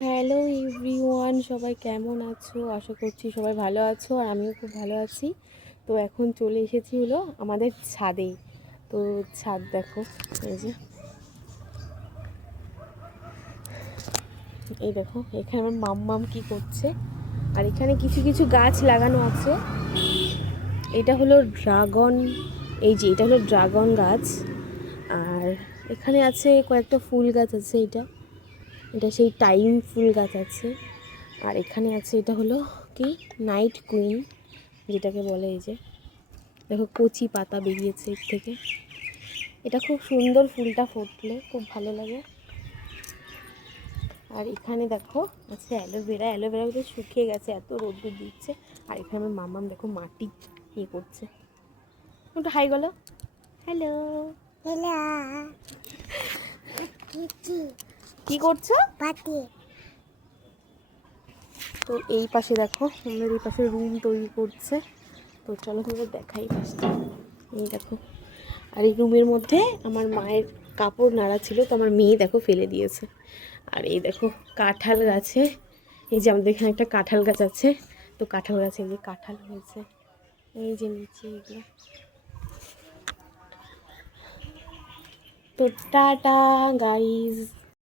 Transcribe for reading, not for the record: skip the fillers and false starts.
Hello everyone, সবাই কেমন আছো? আশা করছি সবাই ভালো আছো আর আমিও খুব ভালো আছি। তো এখন চলে এসেছি হলো আমাদের ছাদে। তো ছাদ দেখো, এই যে এই দেখো এখানে আমার মাম্মাম কি করছে। আর এখানে কিছু কিছু গাছ লাগানো আছে। এটা হলো ড্রাগন, এই যে এটা হলো ড্রাগন গাছ। আর এখানে আছে কয়েকটা ফুল গাছ আছে। এটা এটা সেই টাইম ফুল গাছ আছে। আর এখানে আছে এটা হলো কি নাইট কুইন যেটাকে বলে। এই যে দেখো কচি পাতা বেরিয়েছে এর থেকে। এটা খুব সুন্দর, ফুলটা ফুটলে খুব ভালো লাগে। আর এখানে দেখো আছে অ্যালোভেরা। অ্যালোভেরাগুলো শুকিয়ে গেছে, এত রোদ্দুর দিচ্ছে। আর এখানে আমার মামাম দেখো মাটি ইয়ে করছে। একটু হাই বলো। হ্যালো হ্যালো, কি করছো? পাটি। তো এই পাশে দেখো আমাদের এই পাশে রুম তৈরি করছে। তো চলো তোমাদের দেখাই পাশটা। এই দেখো, আর এই রুমের মধ্যে আমার মায়ের কাপড় নাড়া ছিল, তো আমার মেয়ে দেখো ফেলে দিয়েছে। আর এই দেখো কাঁঠাল গাছে, এই যে আমাদের এখানে একটা কাঁঠাল গাছ আছে। তো কাঁঠাল গাছে এই যে কাঁঠাল হয়েছে, এই যে নিচে এগুলো। তো টাটা গাইজ।